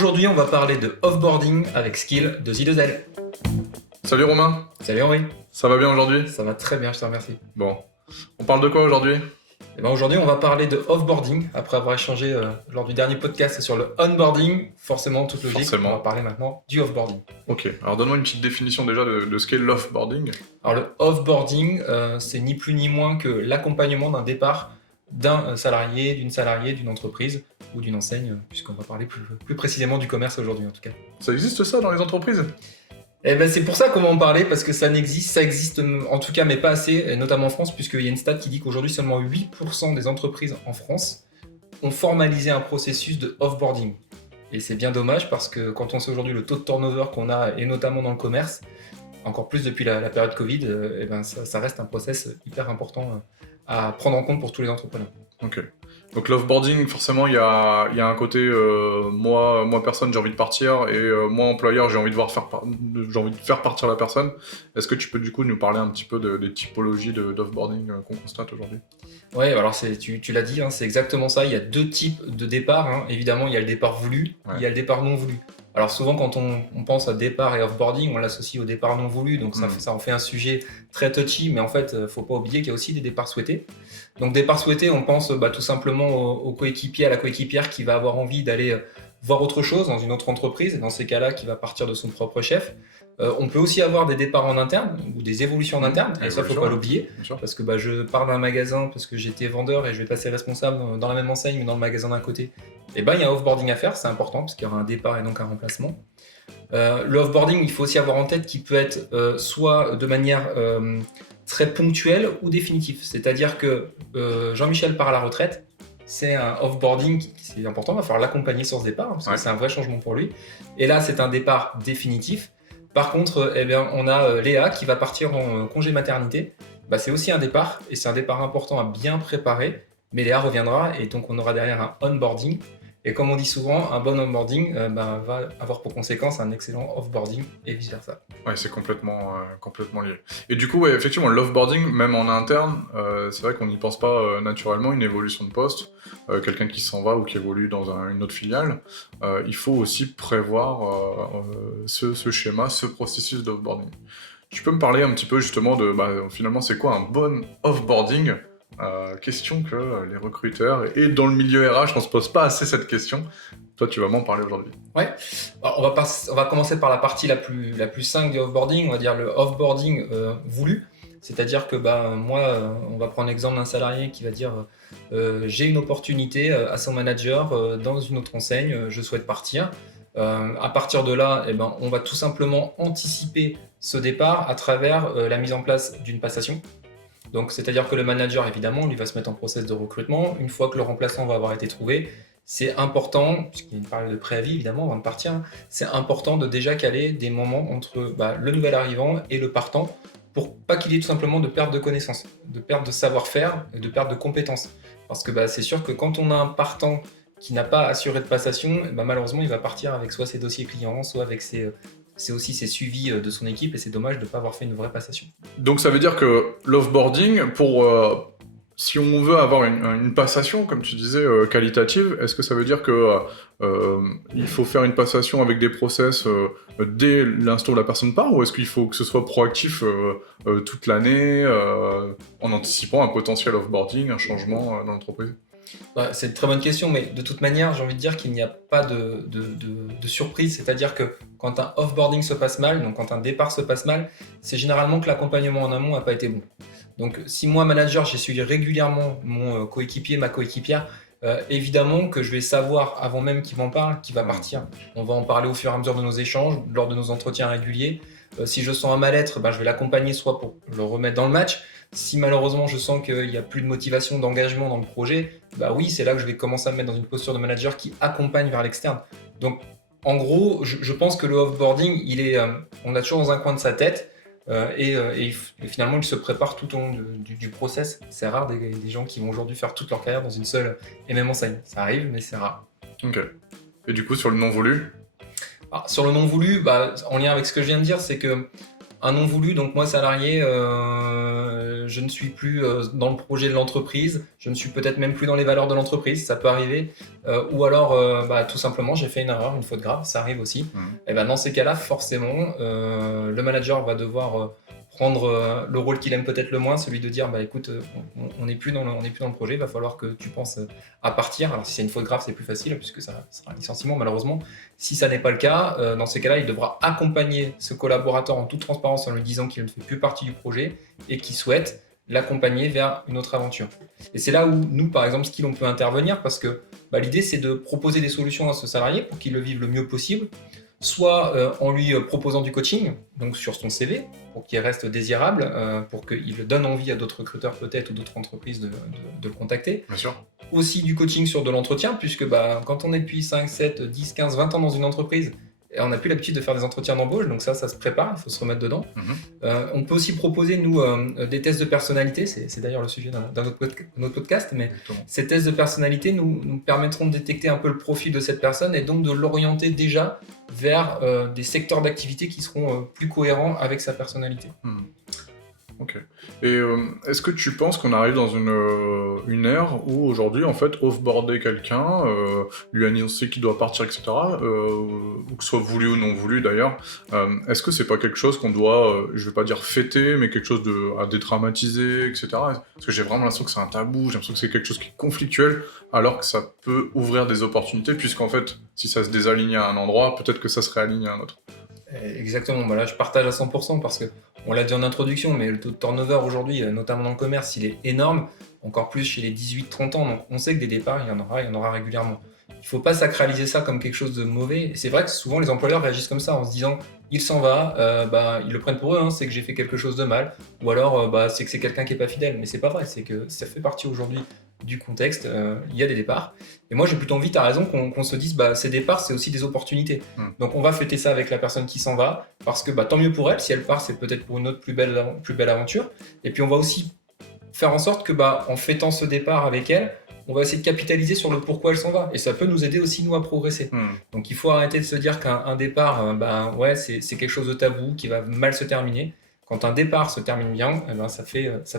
Aujourd'hui, on va parler de offboarding avec Skill de J2L. Salut Romain, Salut Henri, ça va bien aujourd'hui? ça va très bien, je te remercie. Bon, on parle de quoi aujourd'hui? Aujourd'hui, on va parler de offboarding après avoir échangé lors du dernier podcast sur le onboarding. Forcément, toute logique, Forcément. on va parler maintenant du offboarding. Ok, alors donne-moi une petite définition déjà de ce qu'est l'offboarding. Alors le offboarding, c'est ni plus ni moins que l'accompagnement d'un départ d'un salarié, d'une salariée, d'une entreprise ou d'une enseigne, puisqu'on va parler plus précisément du commerce aujourd'hui en tout cas. Ça existe ça dans les entreprises? Eh ben, c'est pour ça qu'on va en parler, parce que ça existe en tout cas, mais pas assez, et notamment en France, puisqu'il y a une stat qui dit qu'aujourd'hui seulement 8% des entreprises en France ont formalisé un processus de offboarding. Et c'est bien dommage parce que quand on sait aujourd'hui le taux de turnover qu'on a, et notamment dans le commerce, encore plus depuis la période Covid, eh ben, ça reste un process hyper important à prendre en compte pour tous les entrepreneurs. Ok. Donc l'offboarding, forcément, il y a un côté, moi personne, j'ai envie de partir, et moi employeur, j'ai envie de faire partir la personne. Est-ce que tu peux du coup nous parler un petit peu des typologies d'offboarding qu'on constate aujourd'hui? Ouais, alors tu l'as dit, hein, c'est exactement ça. Il y a deux types de départ. Hein. Évidemment, il y a le départ voulu, Ouais. il y a le départ non voulu. Alors souvent, quand on pense à départ et offboarding, on l'associe au départ non voulu, donc ça en fait un sujet très touchy, mais en fait, faut pas oublier qu'il y a aussi des départs souhaités. Donc départ souhaité, on pense tout simplement au coéquipier, à la coéquipière qui va avoir envie d'aller voir autre chose dans une autre entreprise, et dans ces cas-là, qui va partir de son propre chef. On peut aussi avoir des départs en interne ou des évolutions en interne, et ça, faut pas l'oublier. Bien sûr. Parce que je pars d'un magasin parce que j'étais vendeur et je vais passer responsable dans la même enseigne mais dans le magasin d'à côté. Et il y a un offboarding à faire, c'est important parce qu'il y aura un départ et donc un remplacement. Le offboarding, il faut aussi avoir en tête qu'il peut être soit de manière très ponctuelle ou définitive. C'est-à-dire que Jean-Michel part à la retraite, c'est un offboarding c'est important, il va falloir l'accompagner sur ce départ parce que c'est un vrai changement pour lui. Et là, c'est un départ définitif. Par contre, on a Léa qui va partir en congé maternité. C'est aussi un départ, et c'est un départ important à bien préparer, mais Léa reviendra, et donc on aura derrière un onboarding. Et comme on dit souvent, un bon onboarding va avoir pour conséquence un excellent offboarding, et vice-versa. Ouais, c'est complètement lié. Et du coup, ouais, effectivement, l'offboarding, même en interne, c'est vrai qu'on n'y pense pas naturellement, une évolution de poste, quelqu'un qui s'en va ou qui évolue dans une autre filiale, il faut aussi prévoir ce schéma, ce processus d'offboarding. Tu peux me parler un petit peu justement de, finalement, c'est quoi un bon offboarding? Question que les recruteurs et dans le milieu RH, on se pose pas assez cette question. Toi, tu vas m'en parler aujourd'hui. Ouais. Alors, on va commencer par la partie la plus simple du offboarding, on va dire le offboarding voulu. C'est-à-dire que moi, on va prendre l'exemple d'un salarié qui va dire j'ai une opportunité à son manager dans une autre enseigne, je souhaite partir. À partir de là, on va tout simplement anticiper ce départ à travers la mise en place d'une passation. Donc, c'est-à-dire que le manager, évidemment, lui va se mettre en process de recrutement. Une fois que le remplaçant va avoir été trouvé, c'est important, puisqu'il y a une période de préavis, évidemment, avant de partir, c'est important de déjà caler des moments entre le nouvel arrivant et le partant pour pas qu'il y ait tout simplement de perte de connaissances, de perte de savoir-faire et de perte de compétences. Parce que c'est sûr que quand on a un partant qui n'a pas assuré de passation, malheureusement, il va partir avec soit ses dossiers clients, soit avec c'est aussi ses suivis de son équipe, et c'est dommage de ne pas avoir fait une vraie passation. Donc ça veut dire que l'offboarding, si on veut avoir une passation, comme tu disais, qualitative, est-ce que ça veut dire que il faut faire une passation avec des process dès l'instant où la personne part, ou est-ce qu'il faut que ce soit proactif toute l'année, en anticipant un potentiel offboarding, un changement dans l'entreprise? C'est une très bonne question, mais de toute manière, j'ai envie de dire qu'il n'y a pas de surprise. C'est-à-dire que quand un offboarding se passe mal, donc quand un départ se passe mal, c'est généralement que l'accompagnement en amont n'a pas été bon. Donc si moi, manager, j'ai suivi régulièrement mon coéquipier, ma coéquipière, évidemment que je vais savoir, avant même qu'il m'en parle, qu'il va partir. On va en parler au fur et à mesure de nos échanges, lors de nos entretiens réguliers. Si je sens un mal-être, je vais l'accompagner soit pour le remettre dans le match. Si malheureusement je sens qu'il n'y a plus de motivation, d'engagement dans le projet, oui, c'est là que je vais commencer à me mettre dans une posture de manager qui accompagne vers l'externe. Donc en gros, je pense que le offboarding, on a toujours dans un coin de sa tête et finalement il se prépare tout au long du process. C'est rare des gens qui vont aujourd'hui faire toute leur carrière dans une seule et même enseigne. Ça arrive, mais c'est rare. Ok. Et du coup, sur le non voulu? Sur le non voulu, en lien avec ce que je viens de dire, c'est que un non voulu, donc moi salarié, je ne suis plus dans le projet de l'entreprise, je ne suis peut-être même plus dans les valeurs de l'entreprise, ça peut arriver. Ou alors, tout simplement, j'ai fait une erreur, une faute grave, ça arrive aussi. Et ben, dans ces cas-là, forcément, le manager va devoir prendre le rôle qu'il aime peut-être le moins, celui de dire bah écoute, on n'est plus, on n'est plus dans le projet, il va falloir que tu penses à partir. Alors si c'est une faute grave, c'est plus facile puisque ça sera un licenciement malheureusement. Si ça n'est pas le cas, dans ces cas-là, il devra accompagner ce collaborateur en toute transparence en lui disant qu'il ne fait plus partie du projet et qu'il souhaite l'accompagner vers une autre aventure. Et c'est là où nous, par exemple, Skill, on peut intervenir parce que l'idée, c'est de proposer des solutions à ce salarié pour qu'il le vive le mieux possible, soit en lui proposant du coaching, donc sur son CV, pour qu'il reste désirable, pour qu'il donne envie à d'autres recruteurs peut-être ou d'autres entreprises de le contacter. Bien sûr. Aussi du coaching sur de l'entretien, puisque quand on est depuis 5, 7, 10, 15, 20 ans dans une entreprise, et on n'a plus l'habitude de faire des entretiens d'embauche, donc ça se prépare, il faut se remettre dedans. On peut aussi proposer, nous, des tests de personnalité, c'est d'ailleurs le sujet d'un autre podcast, mais Exactement. ces tests de personnalité nous permettront de détecter un peu le profil de cette personne et donc de l'orienter déjà vers des secteurs d'activité qui seront plus cohérents avec sa personnalité. Ok. Et est-ce que tu penses qu'on arrive dans une ère où aujourd'hui, en fait, offboarder quelqu'un, lui annoncer qu'il doit partir, etc., ou que ce soit voulu ou non voulu d'ailleurs, est-ce que c'est pas quelque chose qu'on doit, je vais pas dire fêter, mais quelque chose à dédramatiser, etc. Parce que j'ai vraiment l'impression que c'est un tabou, j'ai l'impression que c'est quelque chose qui est conflictuel, alors que ça peut ouvrir des opportunités, puisqu'en fait, si ça se désaligne à un endroit, peut-être que ça se réaligne à un autre. Exactement, là je partage à 100% parce que on l'a dit en introduction, mais le taux de turnover aujourd'hui, notamment dans le commerce, il est énorme, encore plus chez les 18-30 ans, donc on sait que des départs, il y en aura régulièrement. Il ne faut pas sacraliser ça comme quelque chose de mauvais, et c'est vrai que souvent les employeurs réagissent comme ça en se disant il s'en va, ils le prennent pour eux, hein, c'est que j'ai fait quelque chose de mal, ou alors c'est que c'est quelqu'un qui n'est pas fidèle, mais c'est pas vrai, c'est que ça fait partie aujourd'hui du contexte, il y a des départs. Et moi j'ai plutôt envie, tu as raison, qu'on se dise ces départs c'est aussi des opportunités. Donc on va fêter ça avec la personne qui s'en va, parce que tant mieux pour elle, si elle part c'est peut-être pour une autre plus belle aventure. Et puis on va aussi faire en sorte que en fêtant ce départ avec elle, on va essayer de capitaliser sur le pourquoi elle s'en va. Et ça peut nous aider aussi nous à progresser. Donc il faut arrêter de se dire qu'un départ, c'est quelque chose de tabou, qui va mal se terminer. Quand un départ se termine bien, ça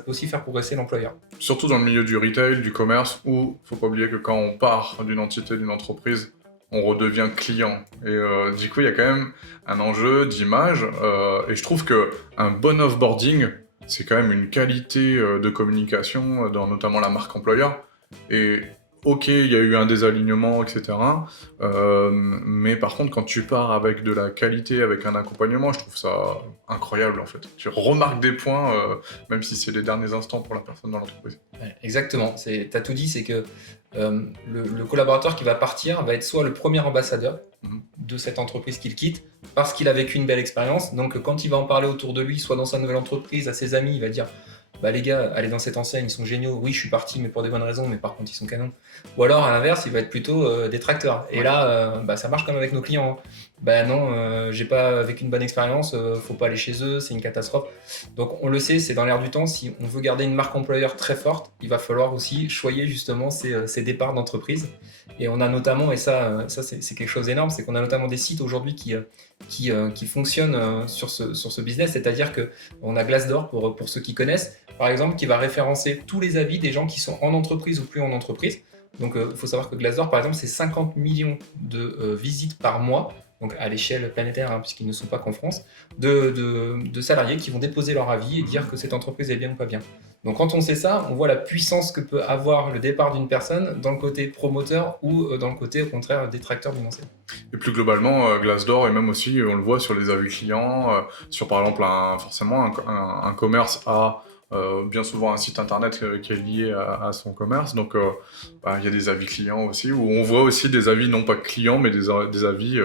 peut aussi faire progresser l'employeur. Surtout dans le milieu du retail, du commerce, où faut pas oublier que quand on part d'une entité, d'une entreprise, on redevient client. Et du coup, il y a quand même un enjeu d'image. Et je trouve qu'un bon offboarding, c'est quand même une qualité de communication dans notamment la marque employeur. Et ok, il y a eu un désalignement, etc. Mais par contre, quand tu pars avec de la qualité, avec un accompagnement, je trouve ça incroyable en fait. Tu remarques des points, même si c'est les derniers instants pour la personne dans l'entreprise. Ouais, exactement, tu as tout dit, c'est que le collaborateur qui va partir va être soit le premier ambassadeur de cette entreprise qu'il quitte, parce qu'il a vécu une belle expérience. Donc quand il va en parler autour de lui, soit dans sa nouvelle entreprise, à ses amis, il va dire les gars, allez dans cette enseigne, ils sont géniaux, oui je suis parti mais pour des bonnes raisons, mais par contre ils sont canons. Ou alors à l'inverse, il va être plutôt détracteur. Et là, ça marche comme avec nos clients. Non, j'ai pas vécu une bonne expérience, faut pas aller chez eux, c'est une catastrophe. Donc on le sait, c'est dans l'air du temps, si on veut garder une marque employeur très forte, il va falloir aussi choyer justement ces départs d'entreprise. Et on a notamment, et ça c'est quelque chose d'énorme, c'est qu'on a notamment des sites aujourd'hui qui fonctionnent sur ce business, c'est-à-dire qu'on a Glassdoor pour ceux qui connaissent, par exemple, qui va référencer tous les avis des gens qui sont en entreprise ou plus en entreprise. Donc il faut savoir que Glassdoor, par exemple, c'est 50 millions de visites par mois, donc à l'échelle planétaire, puisqu'ils ne sont pas qu'en France, de salariés qui vont déposer leur avis et dire que cette entreprise est bien ou pas bien. Donc quand on sait ça, on voit la puissance que peut avoir le départ d'une personne dans le côté promoteur ou dans le côté, au contraire, détracteur d'une enseigne. Et plus globalement, Glassdoor, et même aussi, on le voit sur les avis clients, sur par exemple un commerce a bien souvent un site internet qui est lié à son commerce, donc il y a des avis clients aussi, où on voit aussi des avis non pas clients, mais des avis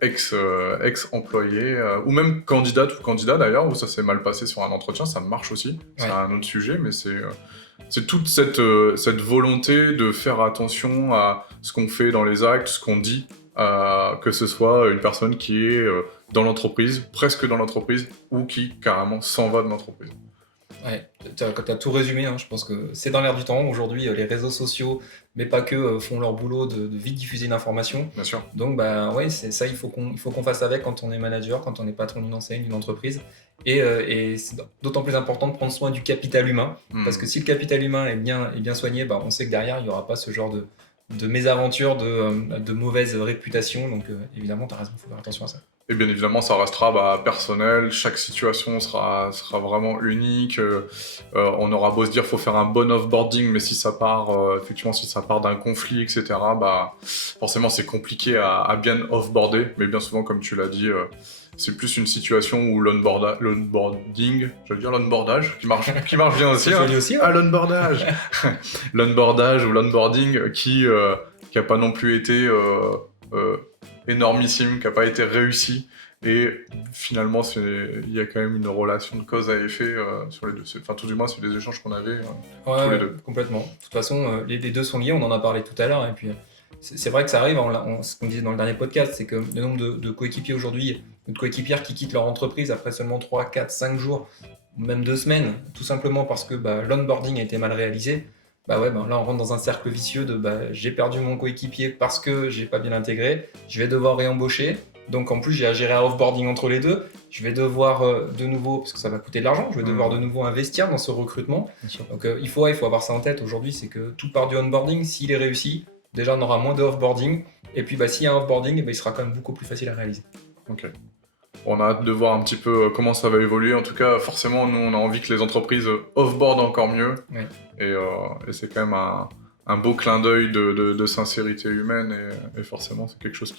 ex-employés, ou même candidates ou candidats d'ailleurs, où ça s'est mal passé sur un entretien, ça marche aussi, c'est un autre sujet, mais c'est toute cette volonté de faire attention à ce qu'on fait dans les actes, ce qu'on dit, que ce soit une personne qui est dans l'entreprise, presque dans l'entreprise, ou qui carrément s'en va de l'entreprise. Ouais, tu as tout résumé, hein. Je pense que c'est dans l'air du temps. Aujourd'hui, les réseaux sociaux, mais pas que, font leur boulot de vite diffuser une information. Bien sûr. Donc, bah, ouais, c'est ça, il faut qu'on fasse avec quand on est manager, quand on est patron d'une enseigne, d'une entreprise. Et c'est d'autant plus important de prendre soin du capital humain. Parce que si le capital humain est bien soigné, bah, on sait que derrière, il n'y aura pas ce genre de mésaventures, de mauvaise réputation. Donc, évidemment, tu as raison, il faut faire attention à ça. Et bien évidemment, ça restera personnel, chaque situation sera vraiment unique. On aura beau se dire qu'il faut faire un bon offboarding, mais si ça part, effectivement, si ça part d'un conflit, etc., forcément, c'est compliqué à bien offboarder. Mais bien souvent, comme tu l'as dit, c'est plus une situation où l'onboarding, je veux dire l'onboardage, qui marche bien aussi. Ça aussi, hein. Ah, l'onboardage l'onboardage ou l'onboarding qui a pas non plus été énormissime, qui n'a pas été réussi. Et finalement, il y a quand même une relation de cause à effet sur les deux. Enfin, tout du moins, c'est les échanges qu'on avait tous les deux. Complètement. De toute façon, les deux sont liés, on en a parlé tout à l'heure. Et puis, c'est vrai que ça arrive, ce qu'on disait dans le dernier podcast, c'est que le nombre de coéquipiers aujourd'hui, de coéquipières qui quittent leur entreprise après seulement 3, 4, 5 jours, même 2 semaines, tout simplement parce que l'onboarding a été mal réalisé. Là on rentre dans un cercle vicieux de j'ai perdu mon coéquipier parce que j'ai pas bien intégré, je vais devoir réembaucher, donc en plus j'ai à gérer un offboarding entre les deux, je vais devoir de nouveau, parce que ça va coûter de l'argent, je vais devoir de nouveau investir dans ce recrutement. Donc il faut avoir ça en tête aujourd'hui, c'est que tout part du onboarding, s'il est réussi, déjà on aura moins de offboarding, et puis s'il y a un offboarding, il sera quand même beaucoup plus facile à réaliser. Ok. On a hâte de voir un petit peu comment ça va évoluer. En tout cas, forcément, nous, on a envie que les entreprises offboardent encore mieux. Ouais. Et c'est quand même un beau clin d'œil de sincérité humaine. Et forcément, c'est quelque chose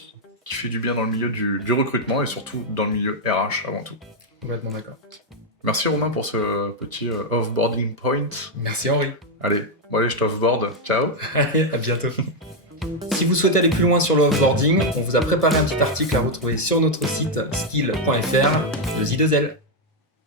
qui fait du bien dans le milieu du recrutement et surtout dans le milieu RH avant tout. Complètement d'accord. Merci Romain pour ce petit offboarding point. Merci Henri. Allez, je t'offboard. Ciao. Allez, à bientôt. Si vous souhaitez aller plus loin sur le offboarding, on vous a préparé un petit article à retrouver sur notre site skill.fr de J2L.